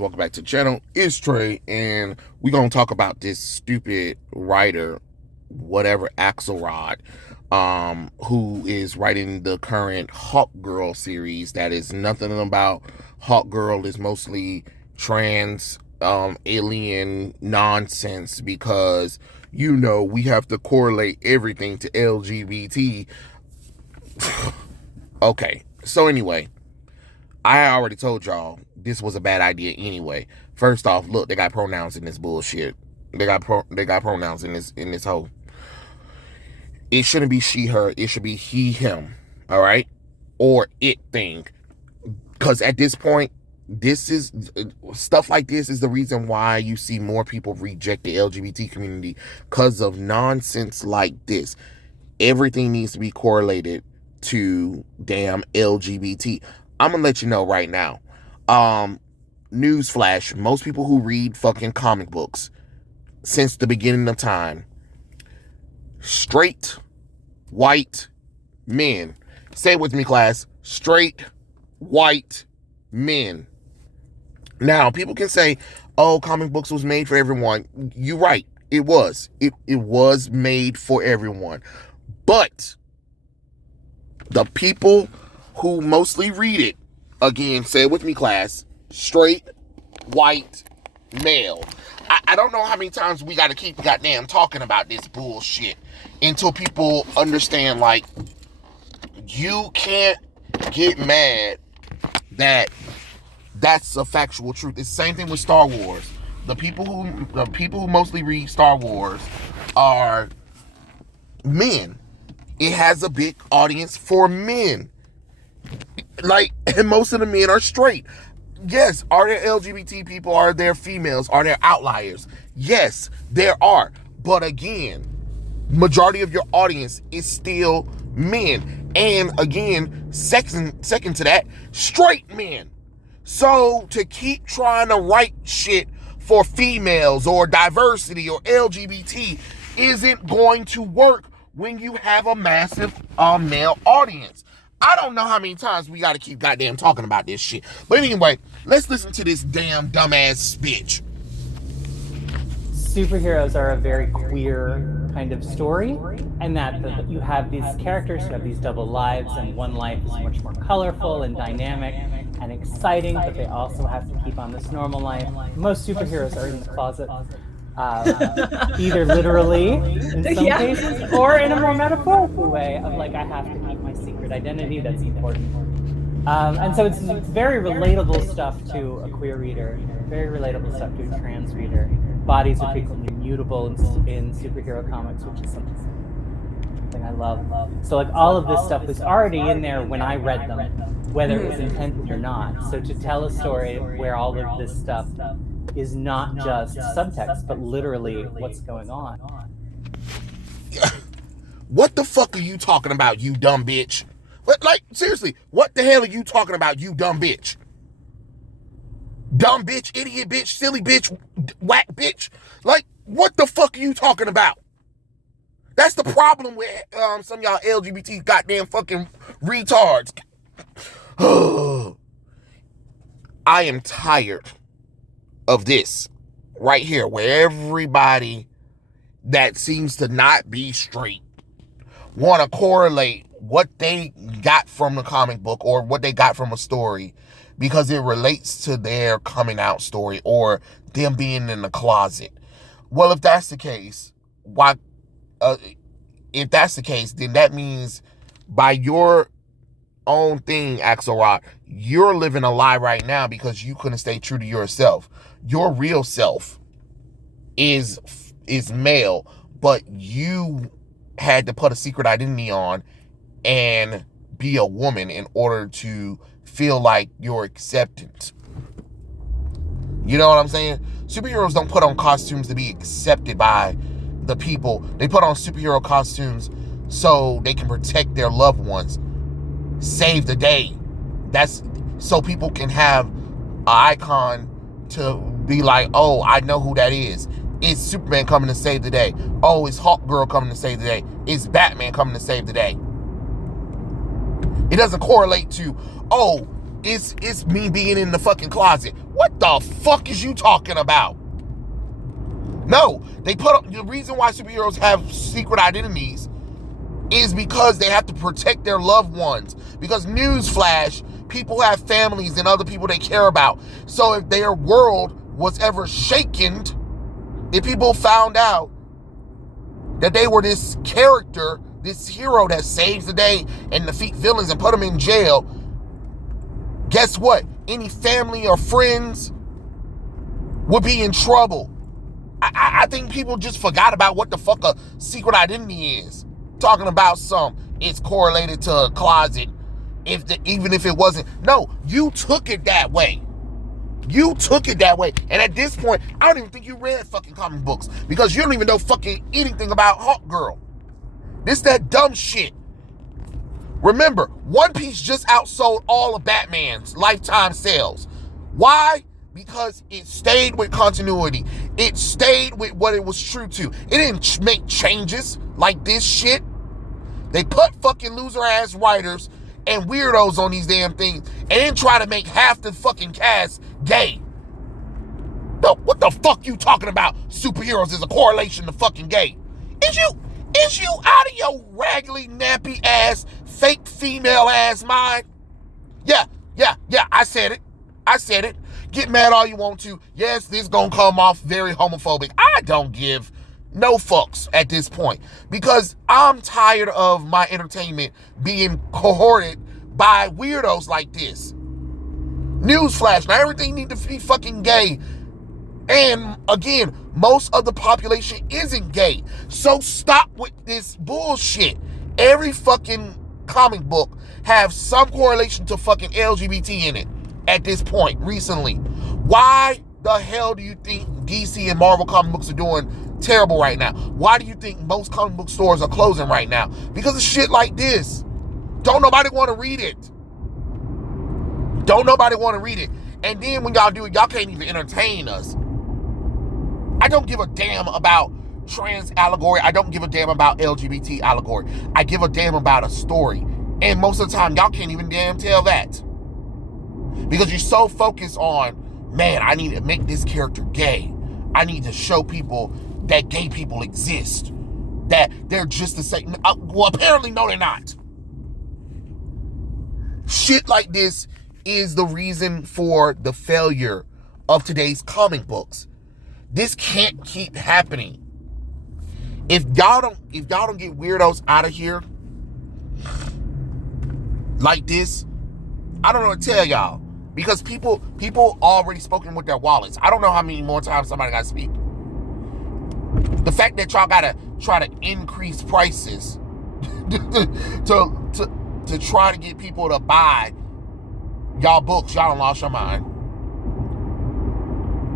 Welcome back to the channel. It's Trey, and we're gonna talk about this stupid writer, whatever, Axelrod, who is writing the current Hawkgirl series that is nothing about Hawkgirl. Is mostly trans alien nonsense because we have to correlate everything to LGBT. Okay, so anyway, I already told y'all this was a bad idea anyway. First off, look, they got pronouns in this bullshit. They got pronouns in this whole. It shouldn't be she, her. It should be he, him. All right, or it thing. Because at this point, this is stuff like this is the reason why you see more people reject the LGBT community because of nonsense like this. Everything needs to be correlated to damn LGBT. I'm gonna let you know right now. Newsflash, most people who read fucking comic books since the beginning of time, straight white men. Say it with me, class. Straight white men. Now, people can say, oh, comic books was made for everyone. You're right. It was. It was made for everyone. But the people who mostly read it, again, say it with me, class, straight, white, male. I don't know how many times we got to keep goddamn talking about this bullshit until people understand, like, you can't get mad that that's a factual truth. It's the same thing with Star Wars. The people who mostly read Star Wars are men. It has a big audience for men. Like, and most of the men are straight. Yes, are there LGBT people? Are there females? Are there outliers? Yes, there are. But again, majority of your audience is still men. And again, second to that, straight men. So to keep trying to write shit for females or diversity or LGBT isn't going to work when you have a massive male audience. I don't know how many times we gotta keep goddamn talking about this shit. But anyway, let's listen to this damn dumbass bitch. Superheroes are a very queer kind of story, and that you have these characters who have these double lives, and one life is much more colorful and dynamic and exciting, but they also have to keep on this normal life. Most superheroes are in the closet, either literally in some cases, or in a more metaphorical way of like, I have to keep my secret identity that's important. And so it's very relatable stuff to a queer reader, very relatable stuff to a trans reader. Bodies are frequently mutable in superhero comics, which is something I love. So like all of this stuff was already in there when I read them, whether it was intended or not. So to tell a story where all of this stuff is not just subtext, but literally what's going on. What the fuck are you talking about, you dumb bitch? Like, seriously, what the hell are you talking about, you dumb bitch? Dumb bitch, idiot bitch, silly bitch, whack bitch. Like, what the fuck are you talking about? That's the problem with some of y'all LGBT goddamn fucking retards. I am tired of this right here, where everybody that seems to not be straight want to correlate what they got from the comic book or what they got from a story because it relates to their coming out story or them being in the closet. Well, if that's the case, why? If that's the case, then that means by your own thing, Axelrod, you're living a lie right now because you couldn't stay true to yourself. Your real self is male, but you had to put a secret identity on and be a woman in order to feel like you're accepted. You know what I'm saying? Superheroes don't put on costumes to be accepted by the people. They put on superhero costumes so they can protect their loved ones. Save the day. That's so people can have an icon to be like, oh, I know who that is. It's Superman coming to save the day. Oh, it's Hawkgirl coming to save the day. It's Batman coming to save the day. It doesn't correlate to, oh, it's me being in the fucking closet. What the fuck is you talking about? No, they put up, the reason why superheroes have secret identities is because they have to protect their loved ones. Because newsflash, people have families and other people they care about. So if their world was ever shaken, if people found out that they were this character, this hero that saves the day and defeat villains and put them in jail, guess what? Any family or friends would be in trouble. I think people just forgot about what the fuck a secret identity is. Talking about it's correlated to a closet, even if it wasn't. No, you took it that way. You took it that way. And at this point, I don't even think you read fucking comic books because you don't even know fucking anything about Hawkgirl. This that dumb shit. Remember, One Piece just outsold all of Batman's lifetime sales. Why? Because it stayed with continuity. It stayed with what it was true to. It didn't make changes like this shit. They put fucking loser-ass writers and weirdos on these damn things and then try to make half the fucking cast gay. What the fuck you talking about? Superheroes is a correlation to fucking gay. Is you out of your raggedy, nappy ass, fake female ass mind? Yeah, I said it. Get mad all you want to. Yes, this gonna come off very homophobic. I don't give no fucks at this point because I'm tired of my entertainment being cohorted by weirdos like this. Newsflash, not everything need to be fucking gay. And again, most of the population isn't gay. So stop with this bullshit. Every fucking comic book have some correlation to fucking LGBT in it at this point recently. Why the hell do you think DC and Marvel comic books are doing terrible right now? Why do you think most comic book stores are closing right now? Because of shit like this. Don't nobody want to read it. Don't nobody want to read it. And then when y'all do it, y'all can't even entertain us. I don't give a damn about trans allegory. I don't give a damn about LGBT allegory. I give a damn about a story. And most of the time, y'all can't even damn tell that. Because you're so focused on, man, I need to make this character gay. I need to show people that gay people exist. That they're just the same. Well, apparently, no, they're not. Shit like this is the reason for the failure of today's comic books. This can't keep happening. If y'all don't get weirdos out of here like this, I don't know what to tell y'all. Because people already spoken with their wallets. I don't know how many more times somebody got to speak. The fact that y'all gotta try to increase prices to try to get people to buy y'all books, y'all done lost your mind.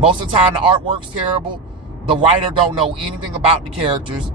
Most of the time the artwork's terrible. The writer don't know anything about the characters.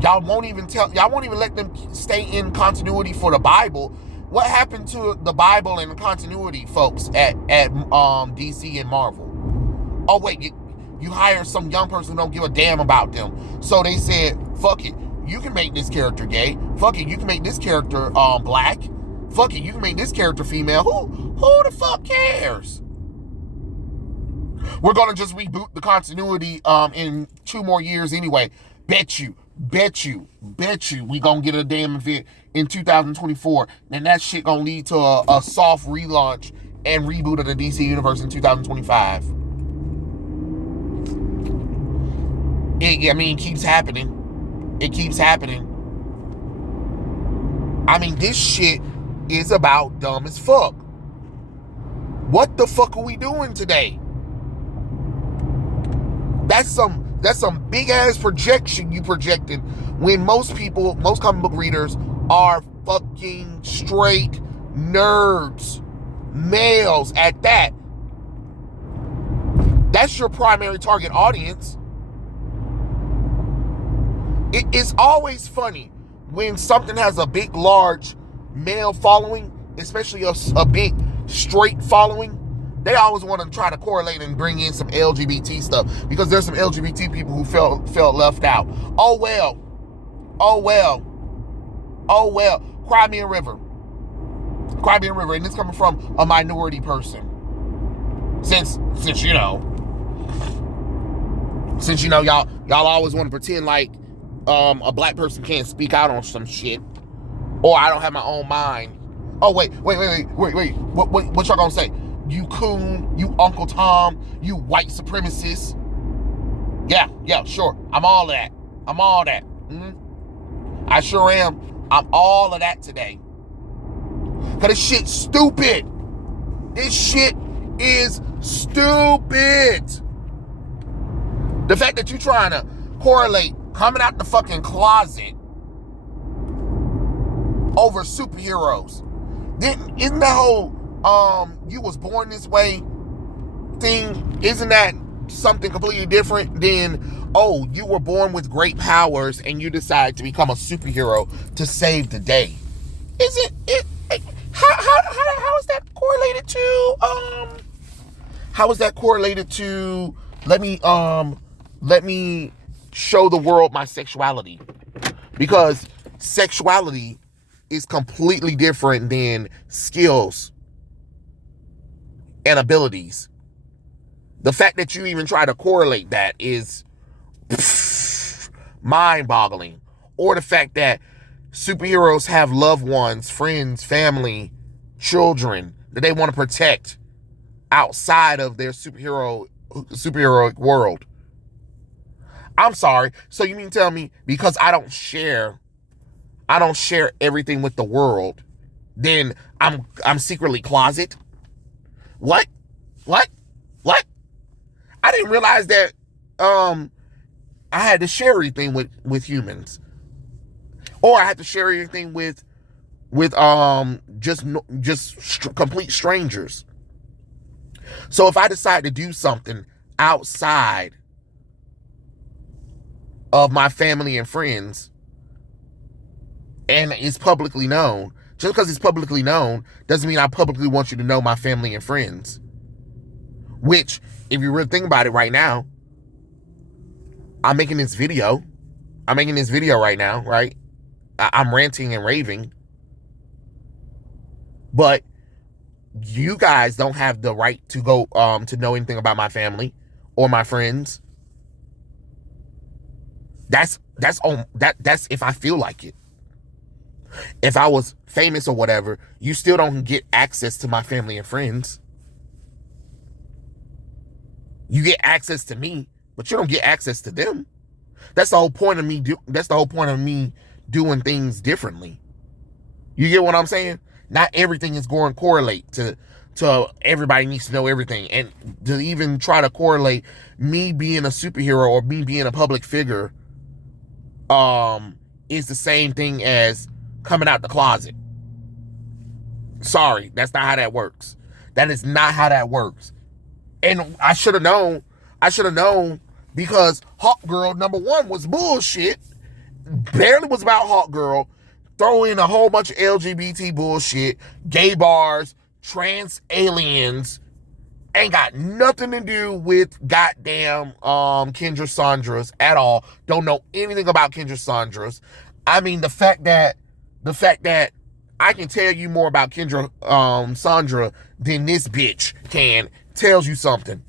Y'all won't even let them stay in continuity for the Bible. What happened to the Bible and the continuity, folks, at DC and Marvel? Oh, wait, you hire some young person who don't give a damn about them. So they said, fuck it, you can make this character gay. Fuck it, you can make this character black. Fuck it, you can make this character female. Who the fuck cares? We're going to just reboot the continuity in 2 more years anyway. Bet you we gonna get a damn event in 2024. And that shit gonna lead to a soft relaunch and reboot of the DC universe in 2025. It keeps happening. It keeps happening. I mean, this shit is about dumb as fuck. What the fuck are we doing today? That's some big ass projection you projected when most comic book readers are fucking straight nerds, males at that. That's your primary target audience. It's always funny when something has a big, large male following, especially a big straight following. They always want to try to correlate and bring in some LGBT stuff because there's some LGBT people who felt left out. Oh well. Cry me a river. Crybaby River, and this coming from a minority person. Since y'all always want to pretend like a black person can't speak out on some shit, or I don't have my own mind. Oh wait. What y'all gonna say? You coon, you Uncle Tom, you white supremacist. Yeah, sure. I'm all that. I sure am. I'm all of that today. Cause this shit's stupid. This shit is stupid. The fact that you're trying to correlate coming out the fucking closet over superheroes. Isn't that whole you was born this way thing, isn't that something completely different than, oh, you were born with great powers and you decide to become a superhero to save the day? How is that correlated to how is that correlated to let me show the world my sexuality? Because sexuality is completely different than skills and abilities. The fact that you even try to correlate that is mind-boggling. Or the fact that superheroes have loved ones, friends, family, children that they want to protect outside of their superheroic world. I'm sorry. So you mean tell me because I don't share everything with the world, then I'm secretly closet? What? I didn't realize that I had to share everything with humans, or I had to share everything with complete strangers. So if I decide to do something outside of my family and friends, and it's publicly known, just because it's publicly known doesn't mean I publicly want you to know my family and friends. Which, if you really think about it right now, I'm making this video right now, right? I'm ranting and raving. But you guys don't have the right to go to know anything about my family or my friends. That's if I feel like it. If I was famous or whatever, you still don't get access to my family and friends. You get access to me, but you don't get access to them. That's the whole point of me. That's the whole point of me doing things differently. You get what I'm saying? Not everything is going to correlate to everybody needs to know everything, and to even try to correlate me being a superhero or me being a public figure, is the same thing as coming out the closet. Sorry, that's not how that works. That is not how that works. And I should have known because Hawkgirl #1 was bullshit. Barely was about Hawkgirl. Throw in a whole bunch of LGBT bullshit, gay bars, trans aliens, ain't got nothing to do with goddamn Kendra Sandra's at all. Don't know anything about Kendra Sandra's. I mean, the fact that I can tell you more about Kendra Sandra than this bitch can tells you something.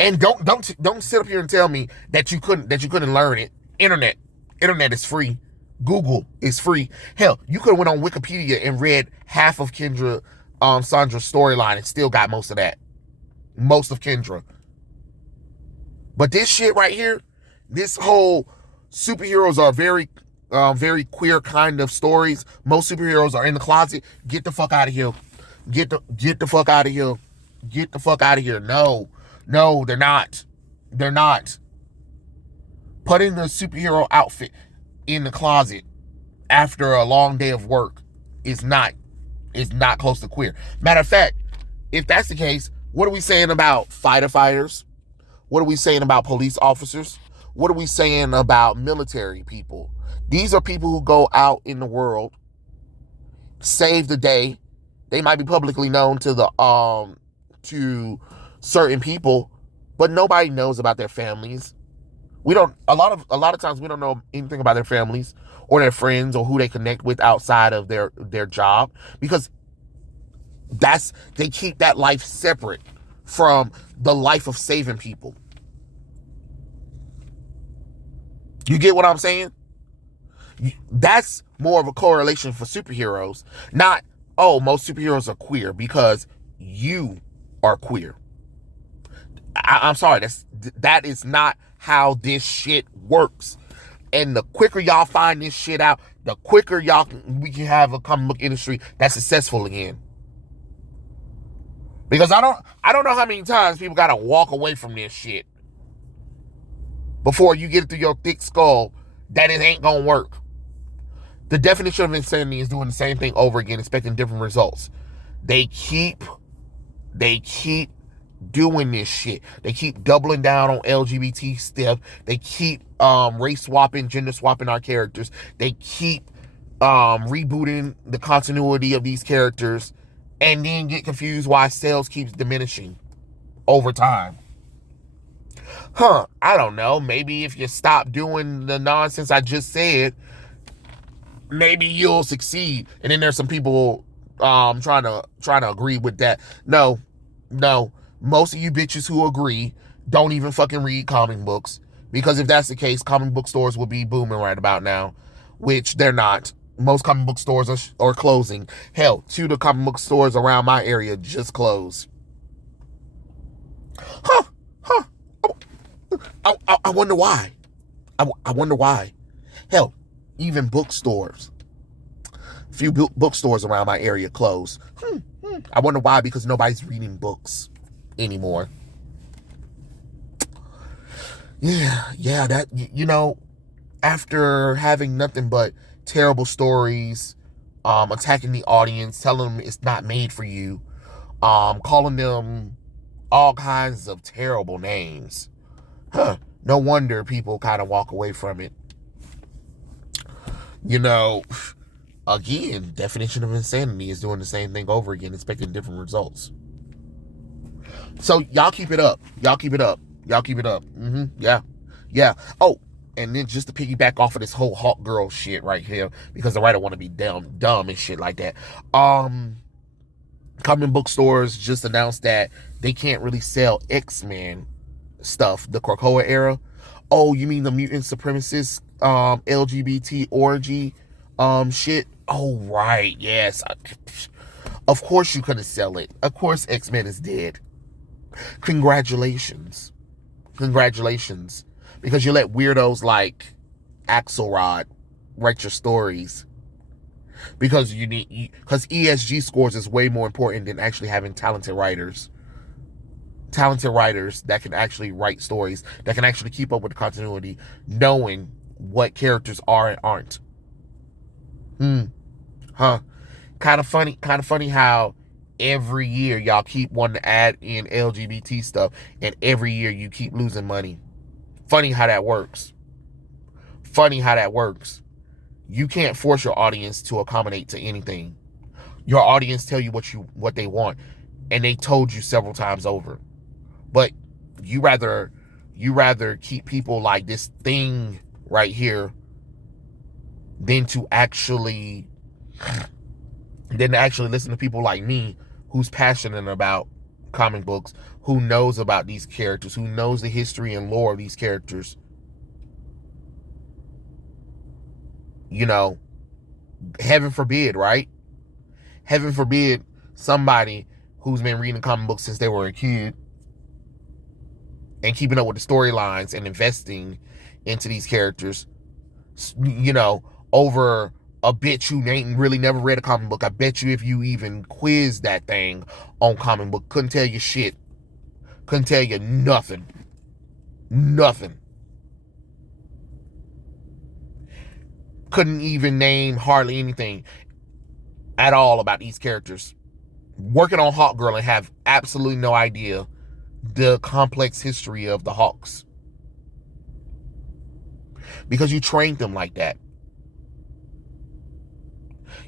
And don't sit up here and tell me that you couldn't learn it. Internet is free. Google is free. Hell, you could have went on Wikipedia and read half of Kendra Sandra's storyline and still got most of that. Most of Kendra. But this shit right here, this whole superheroes are very queer kind of stories. Most superheroes are in the closet. Get the fuck out of here. Get the fuck out of here. Get the fuck out of here. No, they're not. They're not. Putting the superhero outfit in the closet after a long day of work is not close to queer. Matter of fact, if that's the case, what are we saying about firefighters? What are we saying about police officers? What are we saying about military people? These are people who go out in the world, save the day. They might be publicly known to certain people, but nobody knows about their families. A lot of times we don't know anything about their families or their friends or who they connect with outside of their job, because they keep that life separate from the life of saving people. You get what I'm saying? That's more of a correlation for superheroes. Not, oh, most superheroes are queer because you are queer. I'm sorry, that is not how this shit works. And the quicker y'all find this shit out, the quicker we can have a comic book industry that's successful again. Because I don't know how many times people gotta walk away from this shit before you get it through your thick skull that it ain't gonna work. The definition of insanity is doing the same thing over again, expecting different results. They keep doing this shit. They keep doubling down on LGBT stuff. They keep race swapping, gender swapping our characters. They keep rebooting the continuity of these characters, and then get confused why sales keeps diminishing over time. I don't know. Maybe if you stop doing the nonsense I just said, maybe you'll succeed. And then there's some people trying to agree with that. No. Most of you bitches who agree don't even fucking read comic books. Because if that's the case, comic book stores will be booming right about now, which they're not. Most comic book stores are closing. Hell, 2 of the comic book stores around my area just closed. I wonder why. I wonder why. Hell, even bookstores. A few bookstores around my area closed. I wonder why, because nobody's reading books anymore. Yeah, that, after having nothing but terrible stories, attacking the audience, telling them it's not made for you, calling them all kinds of terrible names. No wonder people kind of walk away from it. Again, definition of insanity is doing the same thing over again, expecting different results. So y'all keep it up. Yeah. Oh, and then just to piggyback off of this whole Hawkgirl shit right here, because the writer want to be dumb and shit like that. Comic book stores just announced that they can't really sell X-Men stuff, the Krakoa era. Oh, you mean the mutant supremacist LGBT orgy shit? Oh, right, yes. Of course you couldn't sell it. Of course X-Men is dead. Congratulations. Because you let weirdos like Axelrod write your stories. Because ESG scores is way more important than actually having talented writers. Talented writers that can actually write stories, that can actually keep up with the continuity, knowing what characters are and aren't. Kind of funny how every year y'all keep wanting to add in LGBT stuff, and every year you keep losing money. Funny how that works. You can't force your audience to accommodate to anything. Your audience tell you what they want, and they told you several times over. But you rather keep people like this thing right here than to actually listen to people like me, who's passionate about comic books, who knows about these characters, who knows the history and lore of these characters. Heaven forbid, right? Heaven forbid somebody who's been reading comic books since they were a kid and keeping up with the storylines and investing into these characters, over a bitch who ain't really never read a comic book. I bet you if you even quizzed that thing on comic book, couldn't tell you shit. Couldn't tell you nothing. Couldn't even name hardly anything at all about these characters. Working on Hawkgirl and have absolutely no idea the complex history of the Hawks. Because you trained them like that.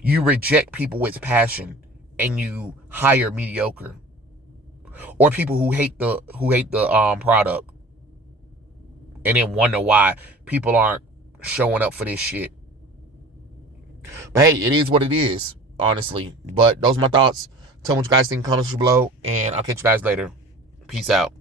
You reject people with passion and you hire mediocre. Or people who hate the product. And then wonder why people aren't showing up for this shit. But hey, it is what it is, honestly. But those are my thoughts. Tell me what you guys think in the comments below, and I'll catch you guys later. Peace out.